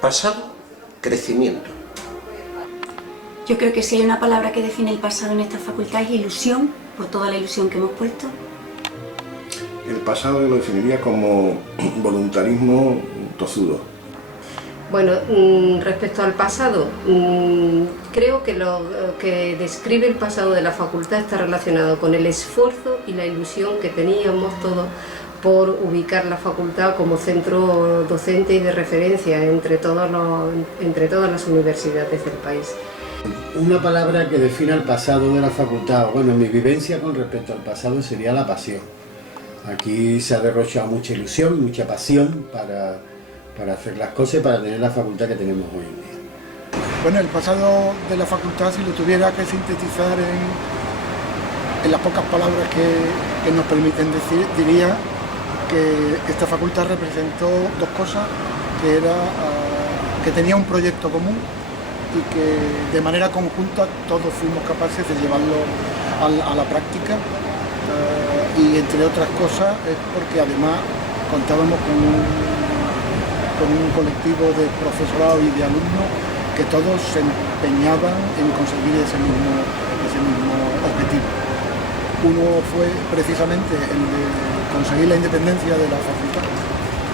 Pasado, crecimiento. Yo creo que si hay una palabra que define el pasado en esta facultad es ilusión, por toda la ilusión que hemos puesto. El pasado lo definiría como voluntarismo tozudo. Bueno, respecto al pasado, creo que lo que describe el pasado de la facultad está relacionado con el esfuerzo y la ilusión que teníamos todos por ubicar la facultad como centro docente y de referencia entre todas las universidades del país. Una palabra que defina el pasado de la facultad, bueno, mi vivencia con respecto al pasado sería la pasión. Aquí se ha derrochado mucha ilusión, mucha pasión para hacer las cosas y para tener la facultad que tenemos hoy en día. Bueno, el pasado de la facultad, si lo tuviera que sintetizar en las pocas palabras que nos permiten decir, diría que esta facultad representó dos cosas, que tenía un proyecto común y que de manera conjunta todos fuimos capaces de llevarlo a la práctica, y entre otras cosas es porque además contábamos con un colectivo de profesorado y de alumnos que todos se empeñaban en conseguir ese mismo objetivo. Uno fue precisamente el de conseguir la independencia de la facultad,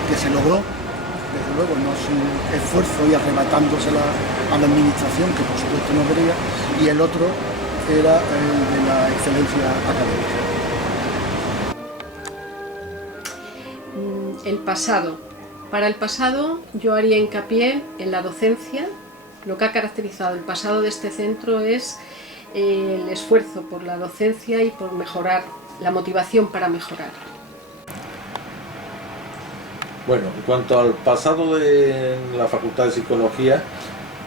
que se logró, desde luego, no sin esfuerzo y arrebatándosela a la administración, que por supuesto no quería, y el otro era el de la excelencia académica. El pasado. Para el pasado yo haría hincapié en la docencia. Lo que ha caracterizado el pasado de este centro es el esfuerzo por la docencia y por mejorar, la motivación para mejorar. Bueno, en cuanto al pasado de la Facultad de Psicología,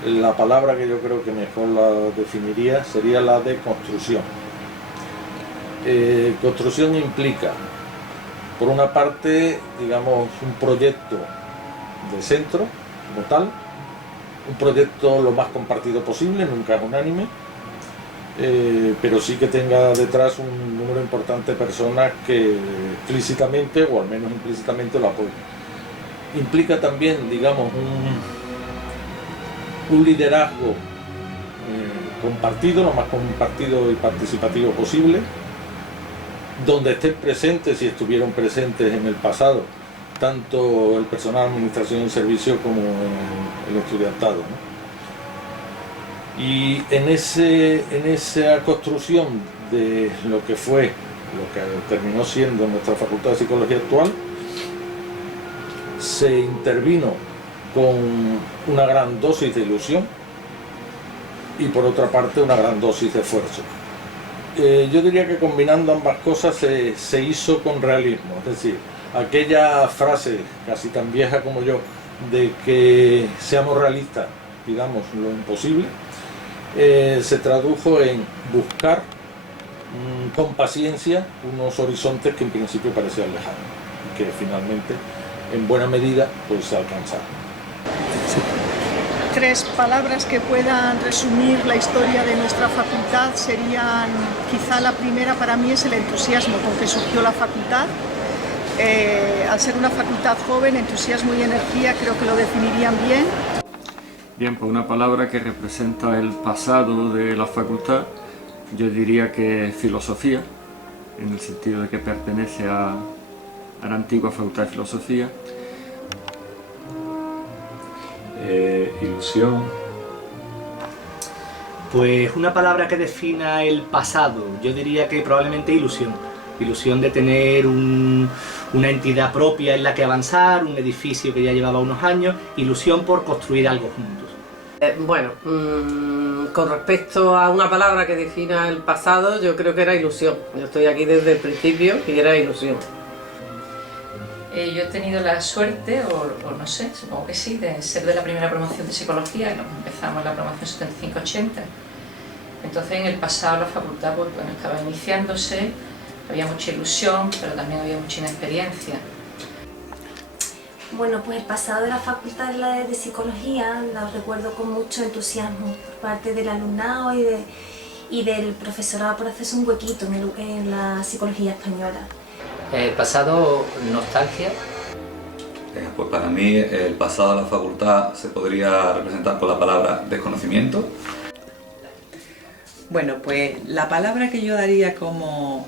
la palabra que yo creo que mejor la definiría sería la de construcción. Construcción implica, por una parte, digamos, un proyecto de centro como tal, un proyecto lo más compartido posible, nunca es unánime, pero sí que tenga detrás un número importante de personas que explícitamente o al menos implícitamente lo apoyan. Implica también, digamos, un liderazgo compartido, lo más compartido y participativo posible, donde estén presentes y estuvieron presentes en el pasado, tanto el personal de administración y servicio como el estudiantado, ¿no? Y en esa construcción de lo que fue, lo que terminó siendo nuestra Facultad de Psicología actual, se intervino con una gran dosis de ilusión y por otra parte una gran dosis de esfuerzo. Yo diría que combinando ambas cosas se hizo con realismo, es decir, aquella frase casi tan vieja como yo de que seamos realistas, digamos lo imposible, se tradujo en buscar con paciencia unos horizontes que en principio parecían lejanos y que finalmente en buena medida pues se alcanzaron. Sí. Tres palabras que puedan resumir la historia de nuestra facultad serían, quizá la primera para mí es el entusiasmo con que surgió la facultad. Al ser una facultad joven, entusiasmo y energía creo que lo definirían bien. Bien, pues una palabra que representa el pasado de la facultad, yo diría que filosofía, en el sentido de que pertenece a la antigua Facultad de Filosofía. Ilusión. Pues una palabra que defina el pasado, yo diría que probablemente ilusión. Ilusión de tener una entidad propia en la que avanzar, un edificio que ya llevaba unos años, ilusión por construir algo juntos. Con respecto a una palabra que defina el pasado, yo creo que era ilusión. Yo estoy aquí desde el principio y era ilusión. Yo he tenido la suerte, o no sé, supongo que sí, de ser de la primera promoción de psicología, y empezamos la promoción 75-80. Entonces en el pasado la facultad pues, bueno, estaba iniciándose, había mucha ilusión, pero también había mucha inexperiencia. Bueno, pues el pasado de la Facultad de Psicología lo recuerdo con mucho entusiasmo por parte del alumnado y y del profesorado por hacerse un huequito en la psicología española. El pasado, nostalgia. Pues para mí el pasado de la facultad se podría representar con la palabra desconocimiento. Bueno, pues la palabra que yo daría como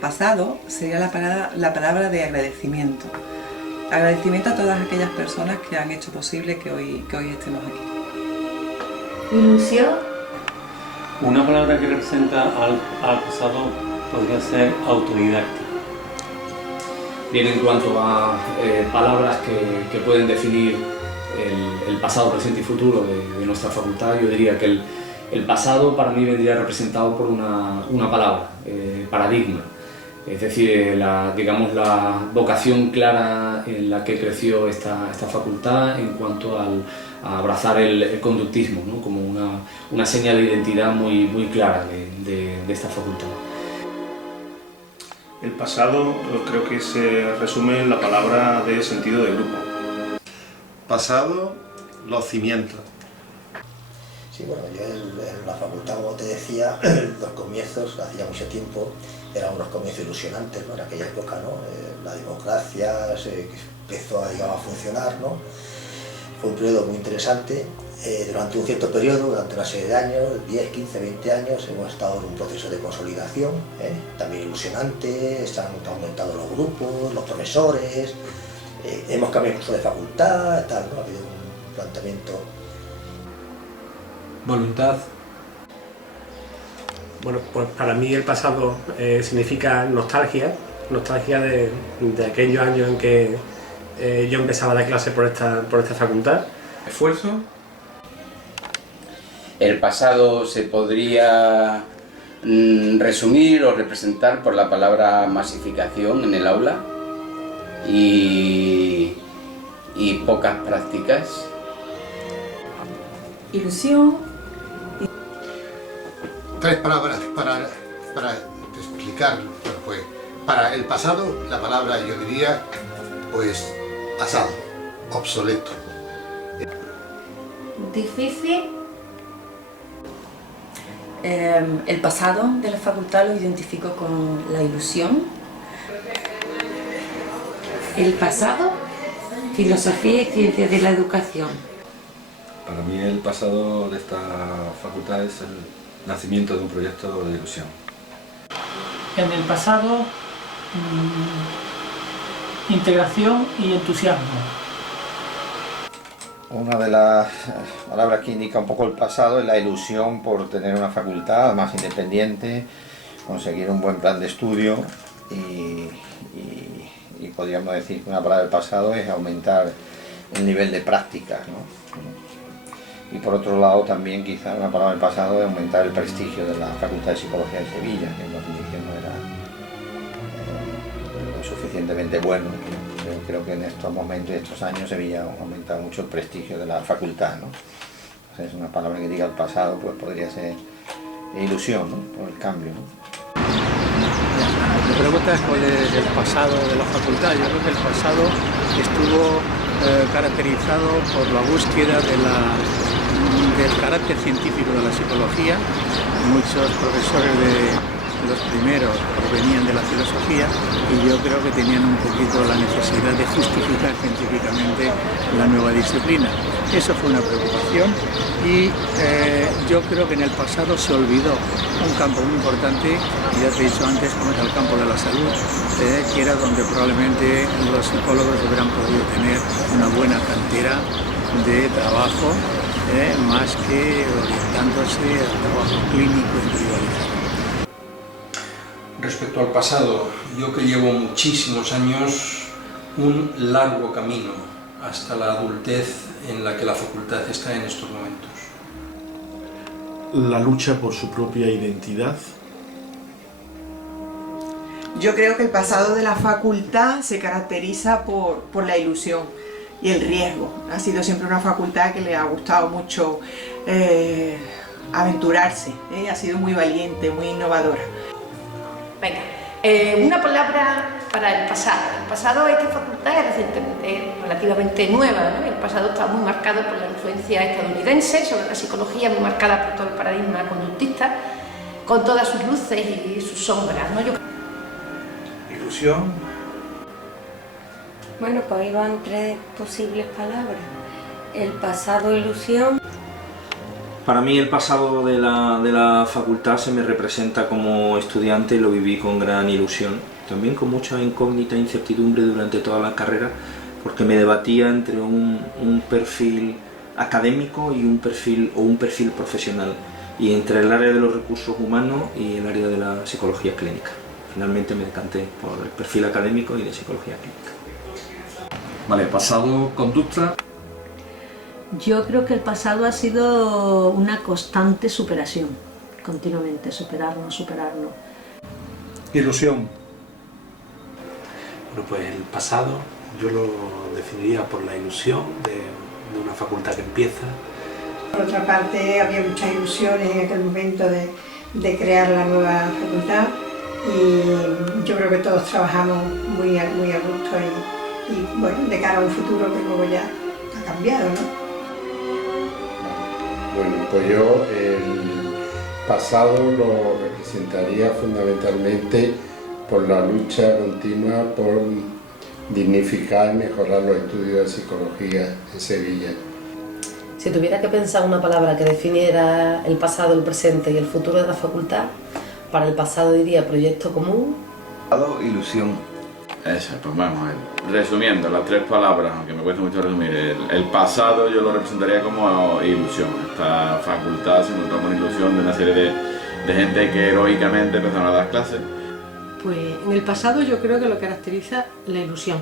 pasado sería la palabra de agradecimiento. Agradecimiento a todas aquellas personas que han hecho posible que hoy estemos aquí. Ilusión. Una palabra que representa al pasado podría ser autodidacta. Bien, en cuanto a palabras que pueden definir el pasado, presente y futuro de nuestra facultad, yo diría que el pasado para mí vendría representado por una palabra, paradigma. Es decir, la vocación clara en la que creció esta facultad en cuanto a abrazar el conductismo, ¿no? Como una señal de identidad muy clara de esta facultad. El pasado creo que se resume en la palabra de sentido de grupo. Pasado, los cimientos. Sí, bueno, yo en la facultad, como te decía, los comienzos, hacía mucho tiempo, eran unos comienzos ilusionantes, ¿no? En aquella época, ¿no? La democracia empezó a funcionar, ¿no? Fue un periodo muy interesante. Durante un cierto periodo, durante una serie de años, 10, 15, 20 años, hemos estado en un proceso de consolidación, también ilusionante, se han aumentado los grupos, los profesores, hemos cambiado incluso de facultad, tal, ¿no? Ha habido un planteamiento. Voluntad. Bueno, pues para mí el pasado significa nostalgia de aquellos años en que yo empezaba a dar clase por esta facultad. Esfuerzo. El pasado se podría resumir o representar por la palabra masificación en el aula y pocas prácticas. Ilusión. Tres palabras para explicar. Bueno, pues para el pasado la palabra yo diría pues pasado, obsoleto. Difícil. El pasado de la facultad lo identifico con la ilusión. El pasado, filosofía y ciencias de la educación. Para mí el pasado de esta facultad es el nacimiento de un proyecto de ilusión. En el pasado, integración y entusiasmo. Una de las palabras que indica un poco el pasado es la ilusión por tener una facultad más independiente, conseguir un buen plan de estudio y podríamos decir que una palabra del pasado es aumentar el nivel de práctica, ¿no? Y por otro lado también quizá una palabra del pasado es aumentar el prestigio de la Facultad de Psicología de Sevilla, que en 2010 no era lo suficientemente bueno. Creo que en estos momentos, estos años, Sevilla ha aumentado mucho el prestigio de la facultad, ¿no? Entonces, es una palabra que diga el pasado, pues podría ser ilusión, ¿no? Por el cambio, ¿no? Me preguntas cuál es el pasado de la facultad. Yo creo que el pasado estuvo caracterizado por la búsqueda del carácter científico de la psicología. Muchos profesores de los primeros provenían de la filosofía y yo creo que tenían un poquito la necesidad de justificar científicamente la nueva disciplina. Eso fue una preocupación y yo creo que en el pasado se olvidó un campo muy importante, ya te he dicho antes, como es el campo de la salud, que era donde probablemente los psicólogos hubieran podido tener una buena cantera de trabajo, más que orientándose al trabajo clínico individualizado. Respecto al pasado, yo que llevo muchísimos años, un largo camino hasta la adultez en la que la facultad está en estos momentos. La lucha por su propia identidad. Yo creo que el pasado de la facultad se caracteriza por la ilusión y el riesgo. Ha sido siempre una facultad que le ha gustado mucho aventurarse, ha sido muy valiente, muy innovadora. Venga, una palabra para el pasado. El pasado de esta facultad es relativamente nueva, ¿no? El pasado está muy marcado por la influencia estadounidense sobre la psicología, muy marcada por todo el paradigma conductista. con todas sus luces y sus sombras, ¿no? Ilusión. Bueno, pues ahí van tres posibles palabras. El pasado, ilusión. Para mí el pasado de la facultad se me representa como estudiante y lo viví con gran ilusión, también con mucha incógnita e incertidumbre durante toda la carrera, porque me debatía entre un perfil académico y un perfil profesional, y entre el área de los recursos humanos y el área de la psicología clínica. Finalmente me decanté por el perfil académico y de psicología clínica. Vale, pasado, conducta. Yo creo que el pasado ha sido una constante superación, continuamente, superarnos. Ilusión. Bueno, pues el pasado yo lo definiría por la ilusión de una facultad que empieza. Por otra parte, había muchas ilusiones en aquel momento de crear la nueva facultad y yo creo que todos trabajamos muy a gusto y bueno, de cara a un futuro que luego ya ha cambiado, ¿no? Bueno, pues yo el pasado lo representaría fundamentalmente por la lucha continua por dignificar y mejorar los estudios de psicología en Sevilla. Si tuviera que pensar una palabra que definiera el pasado, el presente y el futuro de la facultad, para el pasado diría proyecto común. Ilusión. Eso, pues vamos, resumiendo las tres palabras, aunque me cuesta mucho resumir, el pasado yo lo representaría como ilusión. Esta facultad se montó con ilusión de una serie de gente que heroicamente empezaron a dar clases. Pues en el pasado yo creo que lo caracteriza la ilusión.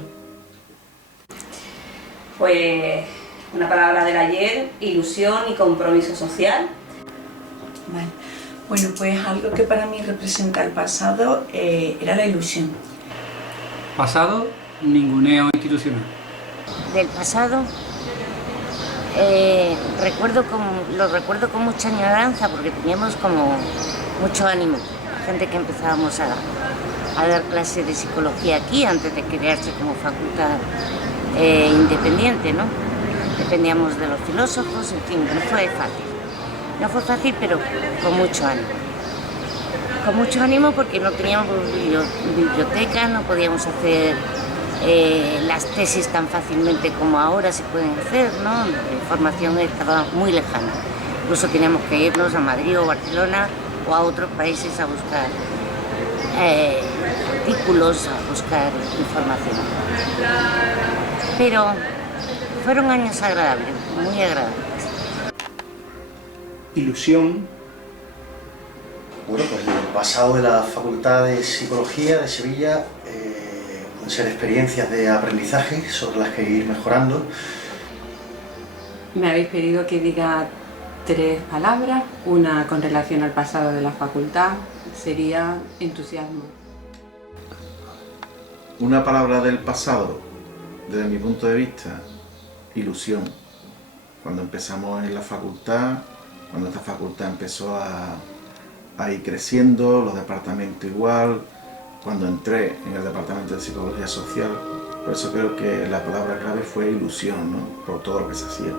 Pues una palabra del ayer, ilusión y compromiso social. Vale. Bueno, pues algo que para mí representa el pasado era la ilusión. Pasado, ninguneo institucional. Del pasado lo recuerdo con mucha añoranza porque teníamos como mucho ánimo. Gente que empezábamos a dar clases de psicología aquí antes de crearse como facultad independiente, ¿no? Dependíamos de los filósofos, en fin, no fue fácil. No fue fácil, pero con mucho ánimo. Con mucho ánimo porque no teníamos biblioteca, no podíamos hacer las tesis tan fácilmente como ahora se pueden hacer, ¿no? La información estaba muy lejana. Incluso teníamos que irnos a Madrid o Barcelona o a otros países a buscar artículos, a buscar información. Pero fueron años agradables, muy agradables. Ilusión. Bueno, pues el pasado de la Facultad de Psicología de Sevilla pueden ser experiencias de aprendizaje sobre las que ir mejorando. Me habéis pedido que diga tres palabras, una con relación al pasado de la facultad, sería entusiasmo. Una palabra del pasado, desde mi punto de vista, ilusión. Cuando empezamos en la facultad, cuando esta facultad empezó a ir creciendo, los departamentos igual, cuando entré en el departamento de psicología social, por eso creo que la palabra clave fue ilusión, ¿no? Por todo lo que se hacía.